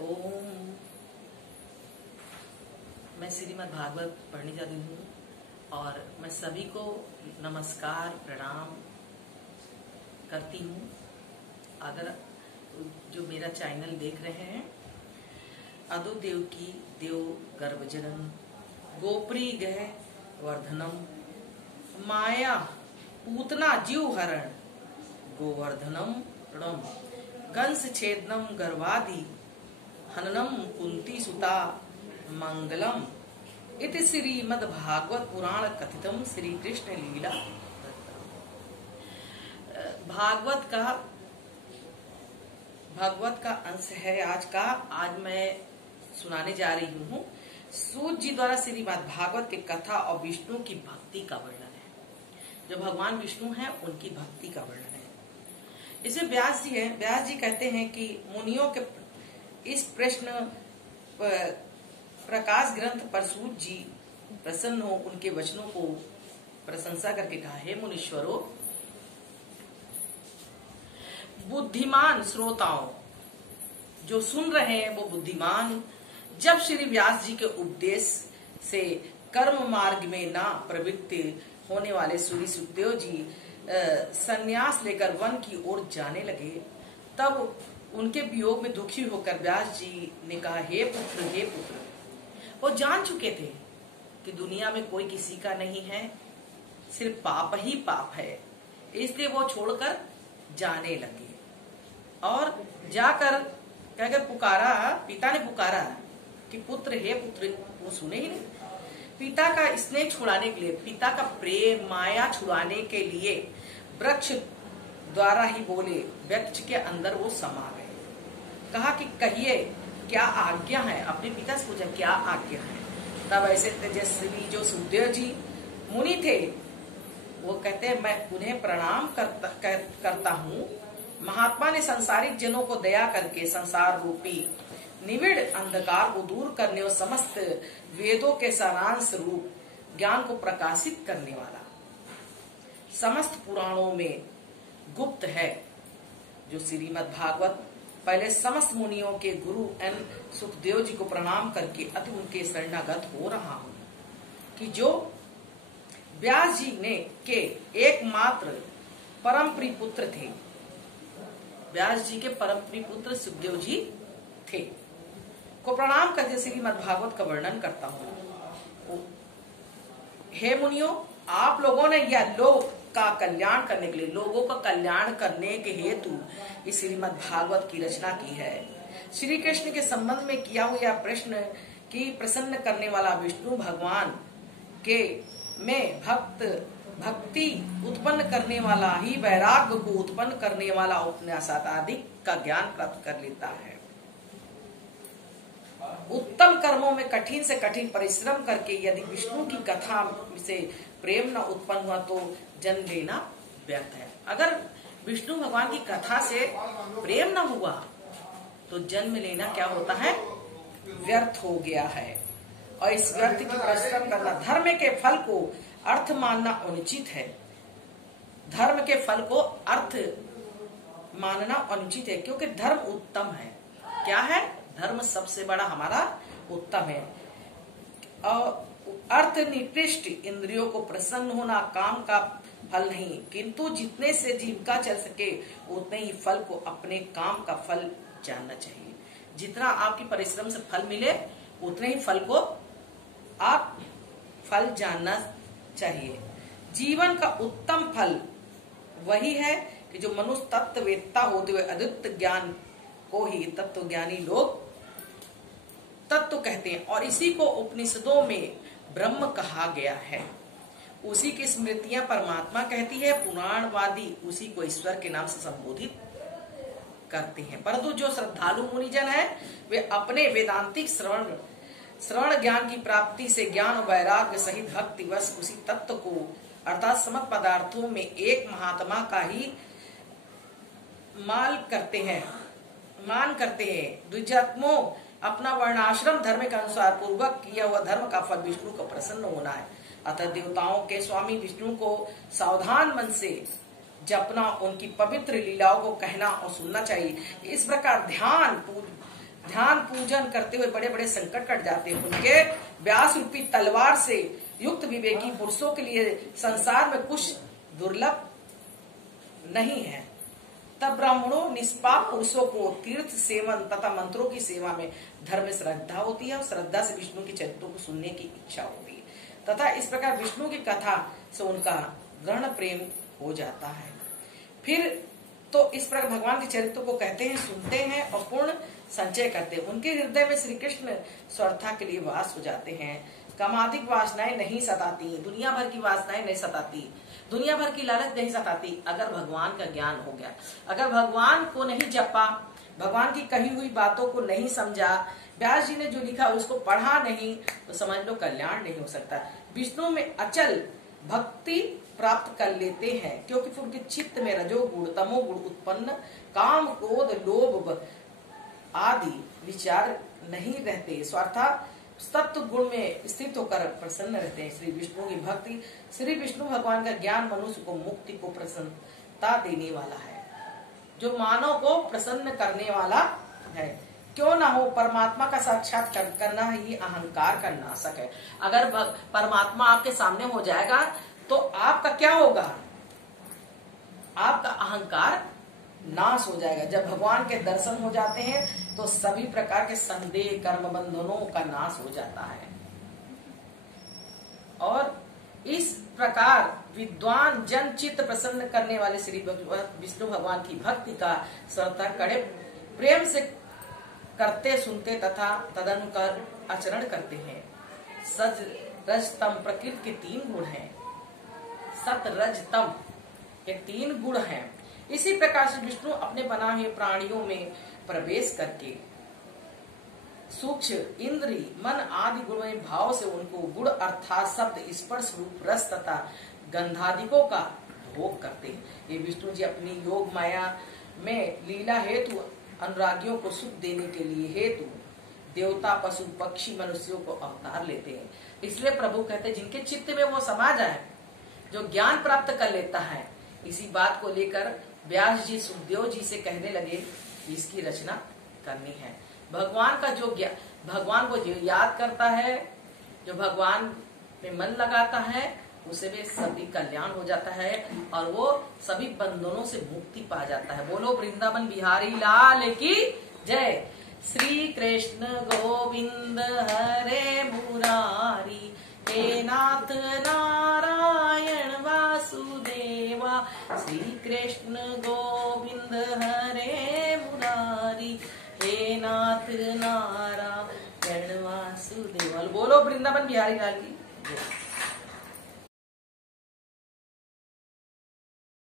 ओम। मैं श्रीमद् भागवत पढ़ने जा रही हूँ और मैं सभी को नमस्कार प्रणाम करती हूँ। अगर जो मेरा चैनल देख रहे हैं, अदो देव की देव गर्भजनन गोप्री गह वर्धनम माया पूतना जीव हरण गोवर्धनम ऋणम कंस छेदनम गर्भादि हननम कुंती सुता मंगलम इति श्रीमद् भागवत पुराण कथितम श्री कृष्ण लीला। भागवत का अंश है आज का। आज मैं सुनाने जा रही हूँ सूत जी द्वारा श्रीमद् भागवत की कथा और विष्णु की भक्ति का वर्णन है। जो भगवान विष्णु हैं उनकी भक्ति का वर्णन है। इसमें व्यास जी हैं। व्यास जी कहते हैं कि मुनियों के इस प्रश्न प्रकाश ग्रंथ पर सूत जी प्रसन्न हो उनके वचनों को प्रशंसा करके कहा, हे मुनीश्वरों, बुद्धिमान श्रोताओं जो सुन रहे हैं वो बुद्धिमान, जब श्री व्यास जी के उपदेश से कर्म मार्ग में ना प्रवृत्त होने वाले श्री सुखदेव जी संन्यास लेकर वन की ओर जाने लगे, तब उनके वियोग में दुखी होकर व्यास जी ने कहा, हे पुत्र, हे पुत्र। वो जान चुके थे कि दुनिया में कोई किसी का नहीं है, सिर्फ पाप ही पाप है, इसलिए वो छोड़कर जाने लगे और जाकर कहकर पुकारा, पिता ने पुकारा कि पुत्र, हे पुत्र। वो सुने ही नहीं। पिता का स्नेह छुड़ाने के लिए, पिता का प्रेम माया छुड़ाने के लिए वृक्ष द्वारा ही बोले, वृक्ष के अंदर वो समा गए। कहा कि कहिए क्या आज्ञा है। अपने पिता से पूछा क्या आज्ञा है। तब ऐसे तेजस्वी जो सुखदेव जी मुनि थे वो कहते हैं, मैं उन्हें प्रणाम करता हूँ। महात्मा ने संसारिक जनों को दया करके संसार रूपी निविड़ अंधकार को दूर करने और समस्त वेदों के सारांश रूप ज्ञान को प्रकाशित करने वाला, समस्त पुराणों में गुप्त है जो श्रीमद् भागवत, पहले समस्त मुनियों के गुरु एन सुखदेव जी को प्रणाम करके अति उनके शरणागत हो रहा हूँ कि जो व्यास जी ने के एकमात्र परम प्रिय पुत्र थे। व्यास जी के परम प्रिय पुत्र सुखदेव जी थे को प्रणाम करके श्रीमद् भागवत का वर्णन करता हूँ। हे मुनियों, आप लोगों ने यह लोक का कल्याण करने के लिए, लोगों का कल्याण करने के हेतु इस श्रीमद् भागवत की रचना की है। श्री कृष्ण के संबंध में किया हुआ यह प्रश्न कि प्रसन्न करने वाला विष्णु भगवान के में भक्ति उत्पन्न करने वाला ही वैराग्य को उत्पन्न करने वाला उपन्यास आदि का ज्ञान प्राप्त कर लेता है। उत्तम कर्मों में कठिन से कठिन परिश्रम करके यदि विष्णु की कथा से प्रेम न उत्पन्न हुआ तो जन्म लेना व्यर्थ है। अगर विष्णु भगवान की कथा से प्रेम न हुआ तो जन्म लेना क्या होता है, व्यर्थ हो गया है। और इस व्यर्थ की परिश्रम करना, धर्म के फल को अर्थ मानना अनुचित है। धर्म के फल को अर्थ मानना अनुचित है क्योंकि धर्म उत्तम है। क्या है? धर्म सबसे बड़ा हमारा उत्तम है। अर्थ निकृष्ट, इंद्रियों को प्रसन्न होना काम का फल नहीं, किंतु जितने से जीविका चल सके उतने ही फल को अपने काम का फल जानना चाहिए। जितना आपकी परिश्रम से फल मिले उतने ही फल को आप फल जानना चाहिए। जीवन का उत्तम फल वही है कि जो मनुष्य तत्ववेत्ता होते हुए अद्वितीय ज्ञान को ही तत्वज्ञानी लोग तत्व कहते हैं और इसी को उपनिषदों में ब्रह्म कहा गया है। उसी की स्मृतियां परमात्मा कहती है, पुराणवादी उसी को ईश्वर के नाम से संबोधित करते हैं। परंतु जो श्रद्धालु मुनिजन है वे अपने वेदांतिक श्रवण ज्ञान की प्राप्ति से ज्ञान वैराग्य सहित भक्ति वश उसी तत्व को अर्थात समस्त पदार्थों में एक महात्मा का ही मान करते हैं। द्विजात्मों अपना वर्णाश्रम धर्म के अनुसार पूर्वक किया हुआ धर्म का फल विष्णु को प्रसन्न होना है। अतः देवताओं के स्वामी विष्णु को सावधान मन से जपना, उनकी पवित्र लीलाओं को कहना और सुनना चाहिए। इस प्रकार ध्यान पूजन करते हुए बड़े बड़े संकट कट जाते हैं। उनके व्यास रूपी तलवार से युक्त विवेकी पुरुषों के लिए संसार में कुछ दुर्लभ नहीं है। तब ब्राह्मणों निष्पाप पुरुषों को तीर्थ सेवन तथा मंत्रों की सेवा में धर्म में श्रद्धा होती है और श्रद्धा से विष्णु के चरित्रों को सुनने की इच्छा होती है तथा इस प्रकार विष्णु की कथा से उनका गहन प्रेम हो जाता है। फिर तो इस प्रकार भगवान के चरित्रों को कहते हैं, सुनते हैं और पूर्ण संचय करते हैं। उनके हृदय में श्री कृष्ण स्वर्थता के लिए वास हो जाते हैं। कामादिक वासनाएं नहीं सताती, दुनिया भर की वासनाएं नहीं सताती, दुनिया भर की लालच नहीं सताती। अगर भगवान का ज्ञान हो गया, अगर भगवान को नहीं जपा, भगवान की कही हुई बातों को नहीं समझा, व्यास जी ने जो लिखा उसको पढ़ा नहीं, तो समझ लो कल्याण नहीं हो सकता। विष्णु में अचल भक्ति प्राप्त कर लेते हैं क्योंकि उनके चित्त में रजोगुण तमोगुण उत्पन्न काम क्रोध लोभ आदि विचार नहीं रहते, स्वार्था सत्व गुण में स्थित होकर प्रसन्न रहते हैं। श्री विष्णु की भक्ति, श्री विष्णु भगवान का ज्ञान मनुष्य को मुक्ति को प्रसन्नता देने वाला है, जो मानव को प्रसन्न करने वाला है। क्यों ना हो, परमात्मा का साक्षात करना ही अहंकार का नाशक है। अगर परमात्मा आपके सामने हो जाएगा तो आपका क्या होगा? आपका अहंकार नाश हो जाएगा। जब भगवान के दर्शन हो जाते हैं तो सभी प्रकार के संदेह कर्म बंधनों का नाश हो जाता है। और इस प्रकार विद्वान जन चित्त प्रसन्न करने वाले श्री विष्णु भगवान की भक्ति का श्रद्धा कड़े प्रेम से करते सुनते तथा तदनुसार आचरण करते हैं। सज रज तम प्रकृति के 3 गुण हैं। सत रज तम ये 3 गुण हैं। इसी प्रकार से विष्णु अपने बनाए हुए प्राणियों में प्रवेश करके सूक्ष्म इंद्री मन आदि गुणों में भाव से उनको गुण अर्थात शब्द स्पर्श रूप रस तथा गंधादिकों का भोग करते हैं। ये विष्णु जी अपनी योग माया में लीला हेतु अनुरागियों को सुख देने के लिए हेतु देवता पशु पक्षी मनुष्यों को अवतार लेते हैं। इसलिए प्रभु कहते हैं जिनके चित्त में वो समा जाए, जो ज्ञान प्राप्त कर लेता है। इसी बात को लेकर व्यास जी सुखदेव जी से कहने लगे कि इसकी रचना करनी है। भगवान का जो भगवान को जो याद करता है, जो भगवान में मन लगाता है, उसे भी सभी कल्याण हो जाता है और वो सभी बंधनों से मुक्ति पा जाता है। बोलो वृंदावन बिहारी लाल की जय। श्री कृष्ण गोविंद हरे मुरारी, हे नाथ नारायण वासुदेवा। श्री कृष्ण गोविंद हरे मुरारी, हे नाथ नारायण वासुदेवा। बोलो वृंदावन बिहारी लाल की जय।